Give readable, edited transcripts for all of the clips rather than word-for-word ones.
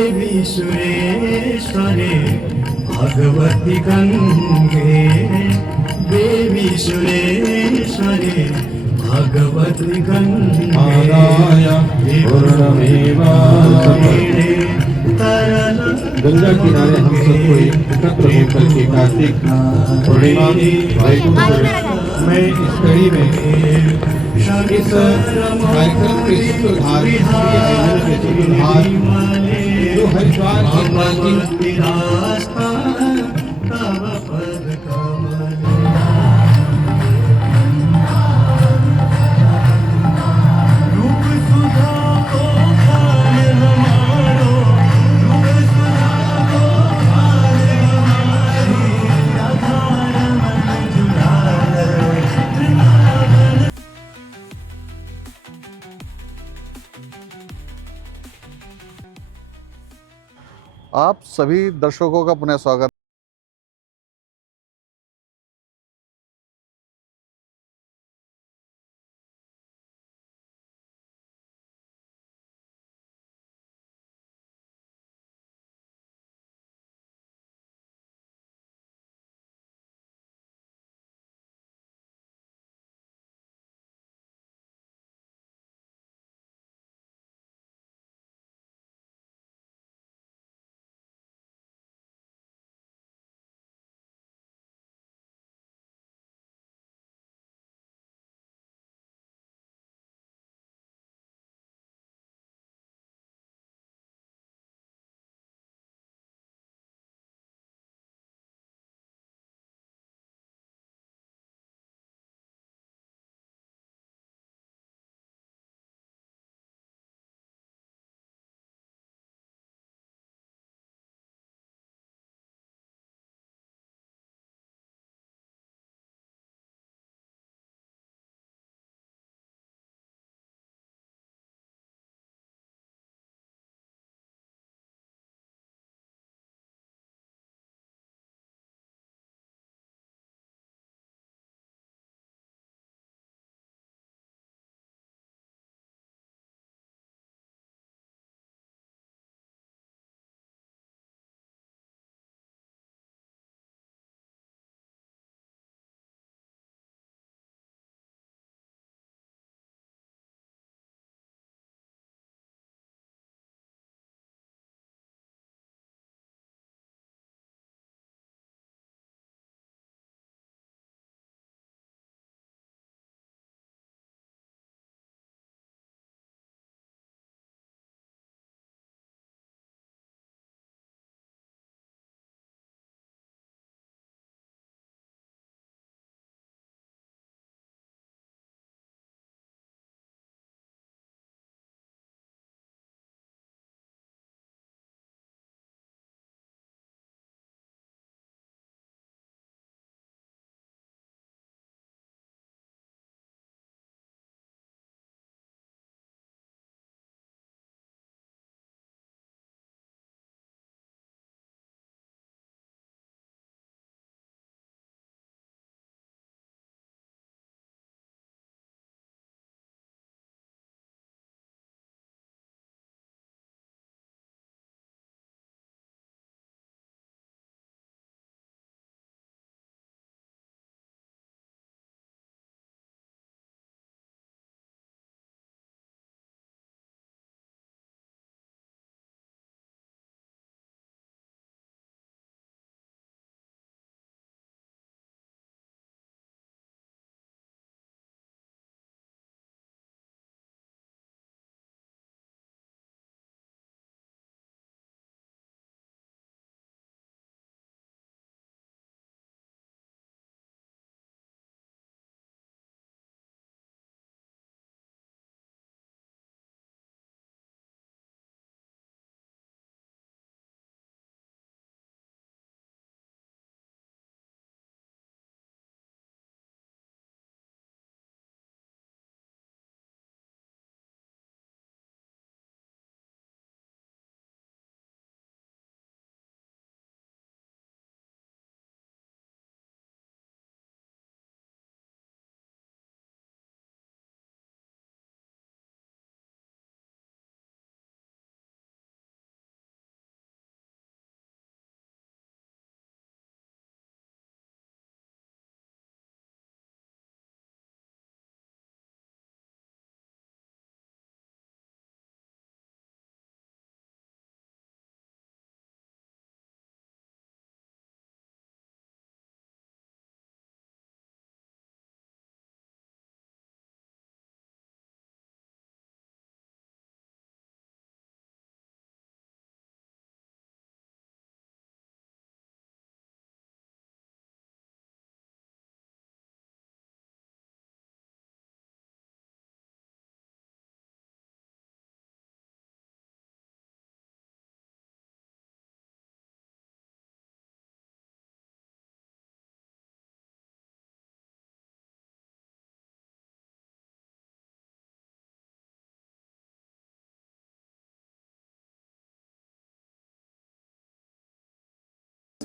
देवी सुरेश्वरे भगवति गंगे, देवी सुरेश्वरे भगवति गंगे, गंगा किनारे हम सबको एकत्र होकर के कार्तिक पूर्णिमा मैं इस कड़ी में इस कार्यक्रम के सूत्रधार आयोजन के सूत्रधार जो हरिद्वार के प्राचीन आप सभी दर्शकों का पुनः स्वागत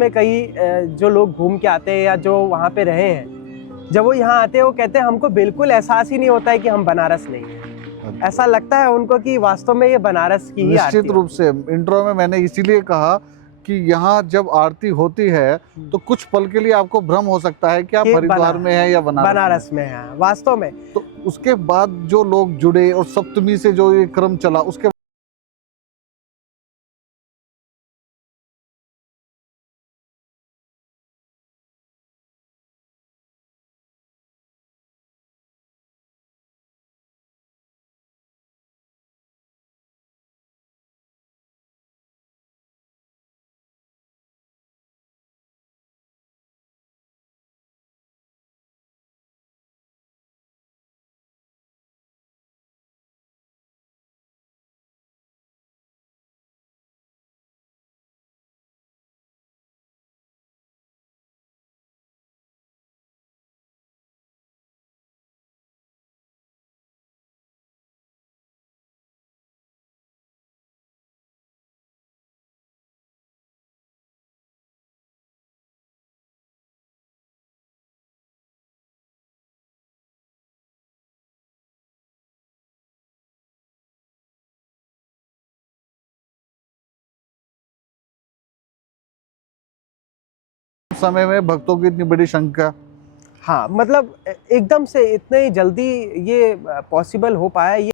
में कई जो लोग घूम के आते हैं या जो वहाँ पे रहे हैं, जब वो यहाँ आते हैं वो कहते हैं हमको बिल्कुल एहसास ही नहीं होता है कि हम बनारस नहीं हैं। ऐसा लगता है उनको कि वास्तव में ये बनारस की ही आरती निश्चित रूप से इंट्रो में मैंने इसीलिए कहा कि यहाँ जब आरती होती है तो कुछ पल के लिए आपको भ्रम हो सकता है कि आप हरिद्वार में हैं या बनारस में हैं। वास्तव में तो उसके बाद जो लोग जुड़े और सप्तमी से जो ये क्रम चला उसके समय में भक्तों की इतनी बड़ी संख्या, हाँ, मतलब एकदम से इतने जल्दी ये पॉसिबल हो पाया ये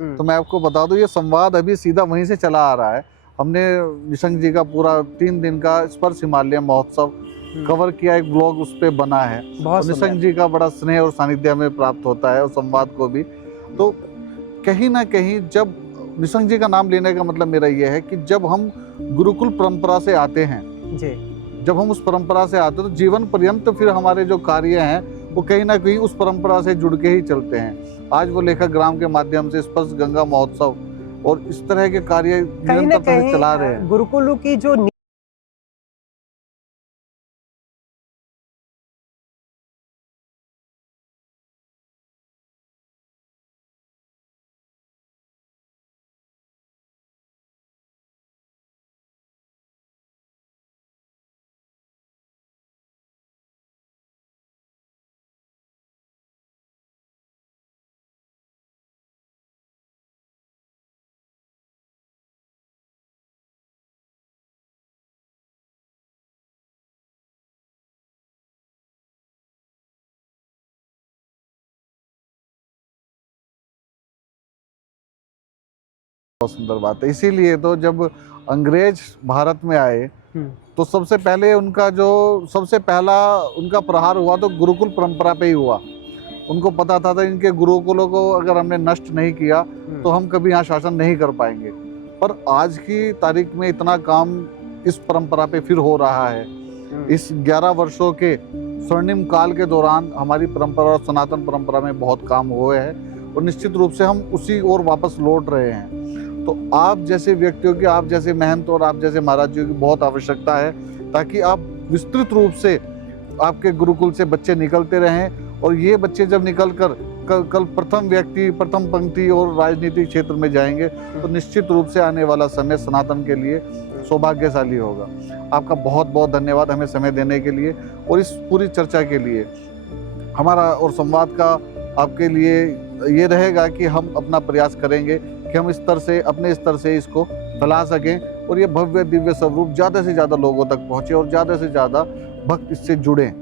तो मैं आपको बता दूं ये संवाद अभी सीधा वहीं से चला आ रहा है। हमने निशंक जी का पूरा 3 दिन का स्पर्श हिमालय महोत्सव कवर किया, एक ब्लॉग उस पे बना है। बहुत निशंक जी का बड़ा स्नेह और सानिध्य हमें प्राप्त होता है और संवाद को भी। तो कहीं ना कहीं जब निशंक जी का नाम लेने का मतलब मेरा ये है कि जब हम गुरुकुल परंपरा से आते हैं जी, जब हम उस परंपरा से आते हैं तो जीवन पर्यंत फिर हमारे जो कार्य हैं वो कहीं ना कहीं उस परंपरा से जुड़ के ही चलते हैं। आज वो लेखक ग्राम के माध्यम से स्पर्श गंगा महोत्सव और इस तरह के कार्य कहीं ना कहीं चला रहे हैं। गुरुकुल की जो बहुत सुंदर बात है। इसीलिए तो जब अंग्रेज भारत में आए तो सबसे पहले सबसे पहला उनका प्रहार हुआ तो गुरुकुल परंपरा पे ही हुआ। उनको पता था इनके गुरुकुलों को अगर हमने नष्ट नहीं किया तो हम कभी यहाँ शासन नहीं कर पाएंगे। पर आज की तारीख में इतना काम इस परंपरा पे फिर हो रहा है। इस 11 वर्षों के स्वर्णिम काल के दौरान हमारी परंपरा और सनातन परंपरा में बहुत काम हुए हैं और निश्चित रूप से हम उसी ओर वापस लौट रहे हैं। तो आप जैसे व्यक्तियों की, आप जैसे महंत और आप जैसे महाराज जी की बहुत आवश्यकता है ताकि आप विस्तृत रूप से आपके गुरुकुल से बच्चे निकलते रहें और ये बच्चे जब निकल कर कल प्रथम व्यक्ति, प्रथम पंक्ति और राजनीतिक क्षेत्र में जाएंगे तो निश्चित रूप से आने वाला समय सनातन के लिए सौभाग्यशाली होगा। आपका बहुत बहुत धन्यवाद हमें समय देने के लिए और इस पूरी चर्चा के लिए। हमारा और संवाद का आपके लिए ये रहेगा कि हम अपना प्रयास करेंगे कि हम अपने स्तर से इसको फैला सकें और ये भव्य दिव्य स्वरूप ज़्यादा से ज़्यादा लोगों तक पहुँचे और ज़्यादा से ज़्यादा भक्त इससे जुड़ें।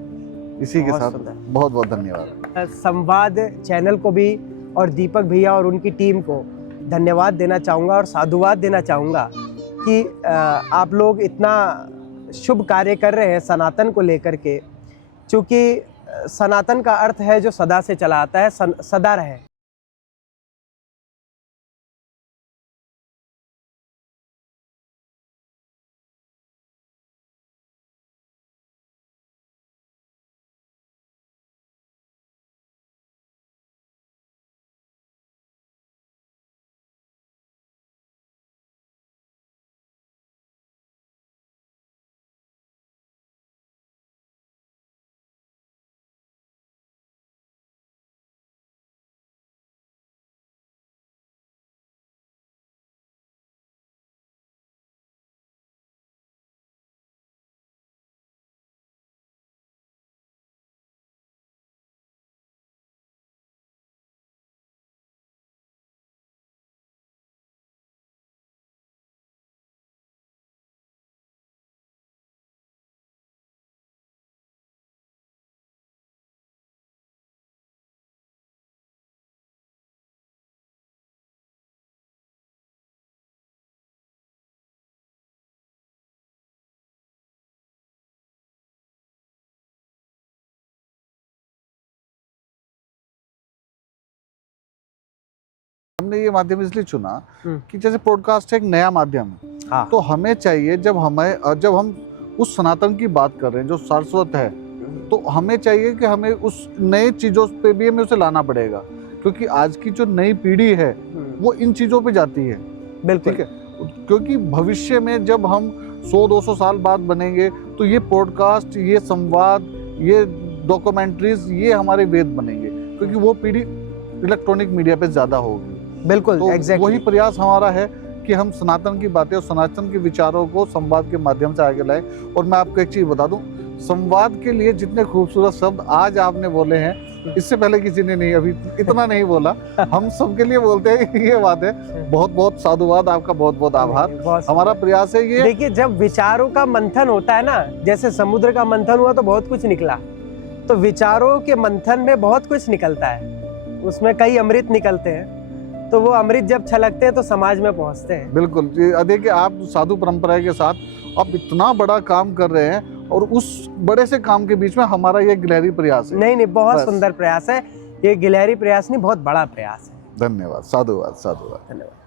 इसी के साथ बहुत बहुत धन्यवाद। संवाद चैनल को भी और दीपक भैया और उनकी टीम को धन्यवाद देना चाहूँगा और साधुवाद देना चाहूँगा कि आप लोग इतना शुभ कार्य कर रहे हैं सनातन को लेकर के, क्योंकि सनातन का अर्थ है जो सदा से चला आता है, सदा रहे। हमने ये माध्यम इसलिए चुना कि जैसे पॉडकास्ट एक नया माध्यम है, हाँ। तो हमें चाहिए जब हम उस सनातन की बात कर रहे हैं जो शाश्वत है, तो हमें चाहिए कि हमें उस नए चीज़ों पे भी हमें उसे लाना पड़ेगा, क्योंकि आज की जो नई पीढ़ी है वो इन चीज़ों पे जाती है। बिल्कुल, ठीक है, क्योंकि भविष्य में जब हम 100-200 साल बाद बनेंगे तो ये पॉडकास्ट, ये संवाद, ये डॉक्यूमेंट्रीज, ये हमारे वेद बनेंगे, क्योंकि वो पीढ़ी इलेक्ट्रॉनिक मीडिया पे ज़्यादा होगी। बिल्कुल, तो एग्जैक्टली वही प्रयास हमारा है कि हम सनातन की बातें और सनातन के विचारों को संवाद के माध्यम से आगे लाएं। और मैं आपको एक चीज़ बता दूं, संवाद के लिए जितने खूबसूरत शब्द आज आपने बोले हैं, इससे पहले किसी ने नहीं अभी इतना नहीं बोला। हम सबके लिए बोलते हैं, ये बात है। बहुत बहुत साधुवाद, आपका बहुत बहुत आभार। हमारा प्रयास है ये। देखिए, जब विचारों का मंथन होता है ना, जैसे समुद्र का मंथन हुआ तो बहुत कुछ निकला, तो विचारों के मंथन में बहुत कुछ निकलता है, उसमें कई अमृत निकलते हैं, तो वो अमृत जब छलकते हैं तो समाज में पहुंचते हैं। बिल्कुल, देखिए आप साधु परंपरा के साथ आप इतना बड़ा काम कर रहे हैं और उस बड़े से काम के बीच में हमारा ये गिलहरी प्रयास है। नहीं, बहुत सुंदर प्रयास है ये, गिलहरी प्रयास नहीं, बहुत बड़ा प्रयास है। धन्यवाद, साधुवाद, साधुवाद। धन्यवाद।